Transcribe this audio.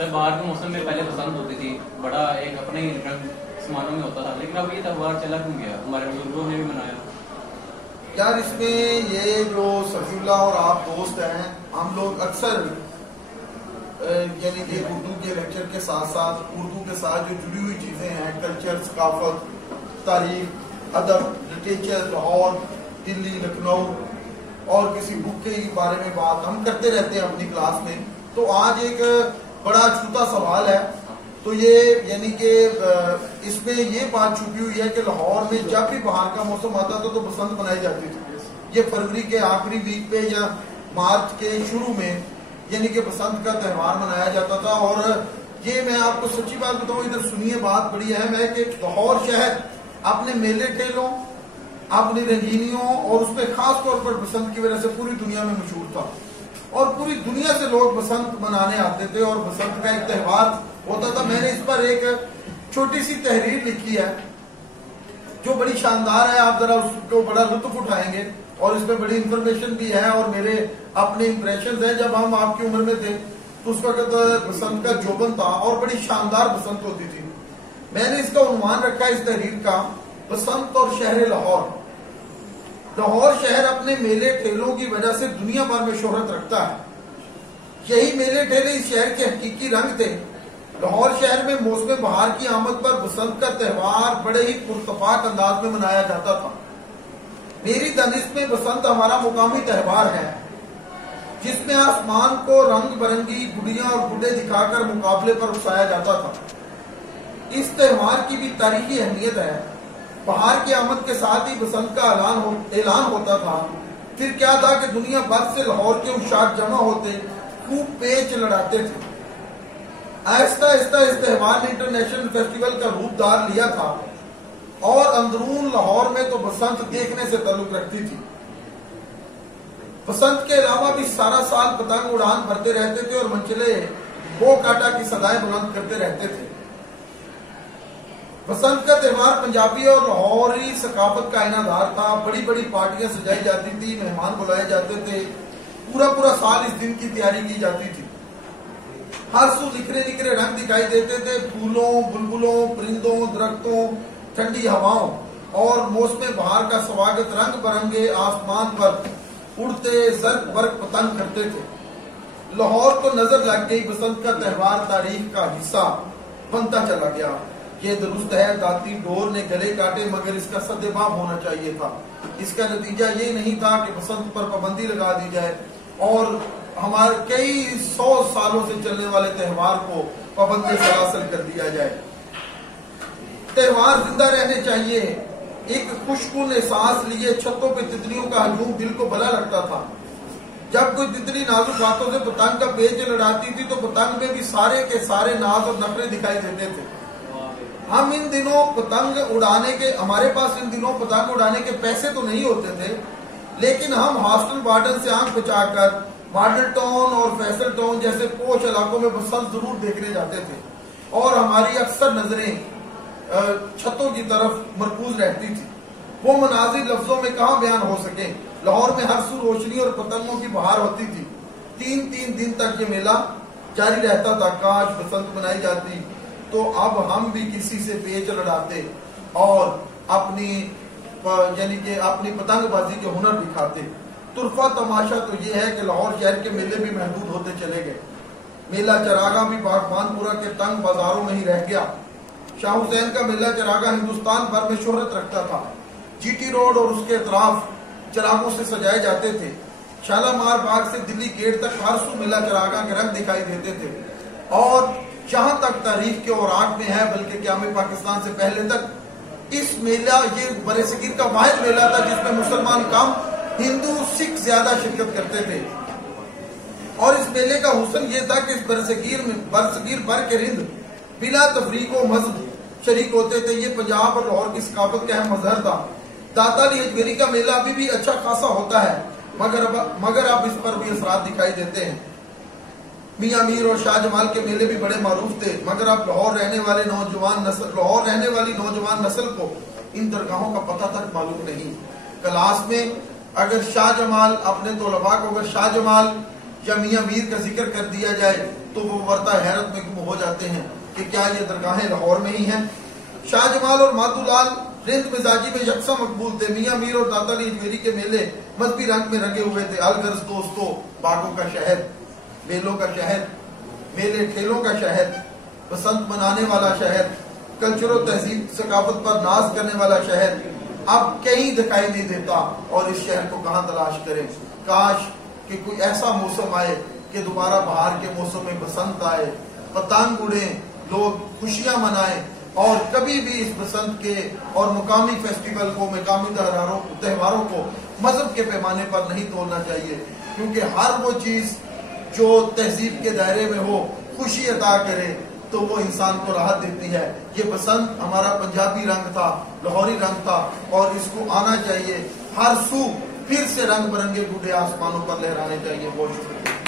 سر باہر کے موسم میں پہلے پسند ہوتی تھی، بڑا ایک اپنے ہی رنگ سمانوں میں ہوتا تھا، لیکن اب یہ تہوار چلا کیوں گیا؟ ہمارے بزرگوں نے بھی منایا. یار اس میں یہ جو صفی اللہ اور آپ دوست ہیں، ہم لوگ اکثر یعنی کہ اردو کے لیکچر کے ساتھ ساتھ اردو کے ساتھ جو جڑی ہوئی چیزیں ہیں، کلچر، ثقافت، تاریخ، ادب، لٹریچر، لاہور، دلی، لکھنؤ اور کسی بک کے بارے میں بات ہم کرتے رہتے ہیں اپنی کلاس میں. تو آج ایک بڑا چھوٹا سوال ہے، تو یہ یعنی کہ اس میں یہ بات چھپی ہوئی ہے کہ لاہور میں جب بھی باہر کا موسم آتا تھا تو بسنت منائی جاتی تھی. یہ فروری کے آخری ویک پہ یا مارچ کے شروع میں یعنی کہ بسنت کا تہوار منایا جاتا تھا. اور یہ میں آپ کو سچی بات بتاؤں، ادھر سنیے، بات بڑی اہم ہے کہ لاہور شہر اپنے میلے ٹھیلوں، اپنی رنگینیوں اور اس پہ خاص طور پر بسنت کی وجہ سے پوری دنیا میں مشہور تھا. اور پوری دنیا سے لوگ بسنت منانے آتے تھے اور بسنت کا ایک تہوار ہوتا تھا. میں نے اس پر ایک چھوٹی سی تحریر لکھی ہے جو بڑی شاندار ہے، آپ ذرا اس کو بڑا لطف اٹھائیں گے اور اس میں بڑی انفارمیشن بھی ہے اور میرے اپنے امپریشنز ہیں. جب ہم آپ کی عمر میں تھے تو اس وقت بسنت کا جوبن تھا اور بڑی شاندار بسنت ہوتی تھی. میں نے اس کا عنوان رکھا اس تحریر کا، بسنت اور شہر لاہور. لاہور شہر اپنے میلے ٹھیلوں کی وجہ سے دنیا بھر میں شہرت رکھتا ہے. یہی میلے ٹھیلے اس شہر کے حقیقی رنگ تھے. لاہور شہر میں موسم بہار کی آمد پر بسنت کا تہوار بڑے ہی پراتفاق انداز میں منایا جاتا تھا. میری دانش میں بسنت ہمارا مقامی تہوار ہے جس میں آسمان کو رنگ برنگی گڑیاں اور گڈے دکھا کر مقابلے پر اکسایا جاتا تھا. اس تہوار کی بھی تاریخی اہمیت ہے. بہار کی آمد کے ساتھ ہی بسنت کا اعلان ہوتا تھا. پھر کیا تھا کہ دنیا بھر سے لاہور کے عشاق جمع ہوتے، خوب پیچ لڑاتے تھے. آہستہ آہستہ اس تہوار نے انٹرنیشنل فیسٹیول کا روپ دار لیا تھا اور اندرون لاہور میں تو بسنت دیکھنے سے تعلق رکھتی تھی. بسنت کے علاوہ بھی سارا سال پتنگ اڑان بھرتے رہتے تھے اور منچلے بو کاٹا کی صدائیں بلند کرتے رہتے تھے. بسنت کا تہوار پنجابی اور لاہوری ثقافت کا انعکاس تھا. بڑی بڑی پارٹیاں سجائی جاتی تھی، مہمان بلائے جاتے تھے، پورا سال اس دن کی تیاری کی جاتی تھی. ہر سو نکھرے نکھرے رنگ دکھائی دیتے تھے، پھولوں، بلبلوں، پرندوں، درختوں، ٹھنڈی ہواؤں اور موسم بہار کا سواگت رنگ برنگے آسمان پر اڑتے زرق برق پتنگ کرتے تھے. لاہور کو نظر لگ گئی بسنت کا تہوار تاریخ کا حصہ بنتا چلا گیا. یہ درست ہے، داتی ڈور نے گلے کاٹے مگر اس کا سدباب ہونا چاہیے تھا. اس کا نتیجہ یہ نہیں تھا کہ بسنت پر پابندی لگا دی جائے اور ہمارے کئی 100 سالوں سے چلنے والے تہوار کو پابندی سلاسل کر دیا جائے. تہوار زندہ رہنے چاہیے. ایک خوشکن احساس لیے چھتوں پہ تتلیوں کا ہجوم دل کو بھلا لگتا تھا. جب کوئی تتلی نازک باتوں سے پتنگ کا پیچ لڑاتی تھی تو پتنگ میں بھی سارے کے سارے ناز اور نخرے دکھائی دیتے تھے. ہم ان دنوں پتنگ اڑانے کے ہمارے پاس ان دنوں پتنگ اڑانے کے پیسے تو نہیں ہوتے تھے، لیکن ہم ہاسٹل وارڈن سے آنکھ بچا کر ماڈل ٹاؤن اور فیصل ٹاؤن جیسے پوش علاقوں میں بسنت ضرور دیکھنے جاتے تھے اور ہماری اکثر نظریں چھتوں کی طرف مرکوز رہتی تھی. وہ مناظر لفظوں میں کہاں بیان ہو سکے. لاہور میں ہر سو روشنی اور پتنگوں کی بہار ہوتی تھی. 3 دن تک یہ میلہ جاری رہتا تھا. کاش بسنت منائی جاتی تو اب ہم بھی کسی سے پیچ لڑاتے اور اپنی یعنی کہ اپنی پتنگ بازی کے ہنر دکھاتے. طرفہ تماشا تو یہ ہے کہ لاہور شہر کے میلے بھی محدود ہوتے چلے گئے. میلہ چراغاں بھی باغبان پورہ کے تنگ بازاروں میں ہی رہ گیا. شاہ حسین کا میلہ چراغاں ہندوستان بھر میں شہرت رکھتا تھا. جی ٹی روڈ اور اس کے اطراف چراغوں سے سجائے جاتے تھے. شالامار باغ سے دلی گیٹ تک ہر سو میلہ چراغاں کے رنگ دکھائی دیتے تھے. اور جہاں تک تاریخ کے اوراق میں ہے بلکہ قیام پاکستان سے پہلے تک اس میلہ یہ برصغیر کا واحد میلہ تھا جس میں مسلمان کم، ہندو سکھ زیادہ شرکت کرتے تھے. اور اس میلے کا حسن یہ تھا کہ اس برصغیر بھر کے رند بلا تفریق و مذہب شریک ہوتے تھے. یہ پنجاب اور لاہور کی ثقافت کا اہم مظہر تھا. داتا علی اجمیری کا میلہ ابھی بھی اچھا خاصا ہوتا ہے مگر اب اس پر بھی اثرات دکھائی دیتے ہیں. میاں میر اور شاہ جمال کے میلے بھی بڑے معروف تھے مگر اب لاہور رہنے والی نوجوان نسل کو ان درگاہوں کا پتہ تک معلوم نہیں. کلاس میں اگر شاہ جمال اپنے طلباء کو اگر شاہ جمال یا میاں میر کا ذکر کر دیا جائے تو وہ ورطہ حیرت میں گم ہو جاتے ہیں کہ کیا یہ درگاہیں لاہور میں ہی ہیں؟ شاہ جمال اور مادھو لال رند مزاجی میں یکساں مقبول تھے. میاں میر اور داتا علی اجمیری کے میلے مذہبی رنگ میں رنگے ہوئے تھے. الغرض دوستو، باغوں کا شہر، بیلوں کا شہر، میلے ٹھیلوں کا شہر، بسنت منانے والا شہر، کلچر و تہذیب ثقافت پر ناز کرنے والا شہر اب کہیں دکھائی نہیں دیتا. اور اس شہر کو کہاں تلاش کریں؟ کاش کہ کوئی ایسا موسم آئے کہ دوبارہ بہار کے موسم میں بسنت آئے، پتنگ اڑیں، لوگ خوشیاں منائیں، اور کبھی بھی اس بسنت کے اور مقامی فیسٹیول کو، مقامی تہواروں کو مذہب کے پیمانے پر نہیں تولنا چاہیے، کیونکہ ہر وہ چیز جو تہذیب کے دائرے میں ہو، خوشی عطا کرے، تو وہ انسان کو راحت دیتی ہے. یہ بسنت ہمارا پنجابی رنگ تھا، لاہوری رنگ تھا، اور اس کو آنا چاہیے. ہر سو پھر سے رنگ برنگے گڈے آسمانوں پر لہرانے چاہیے. بہت شکریہ.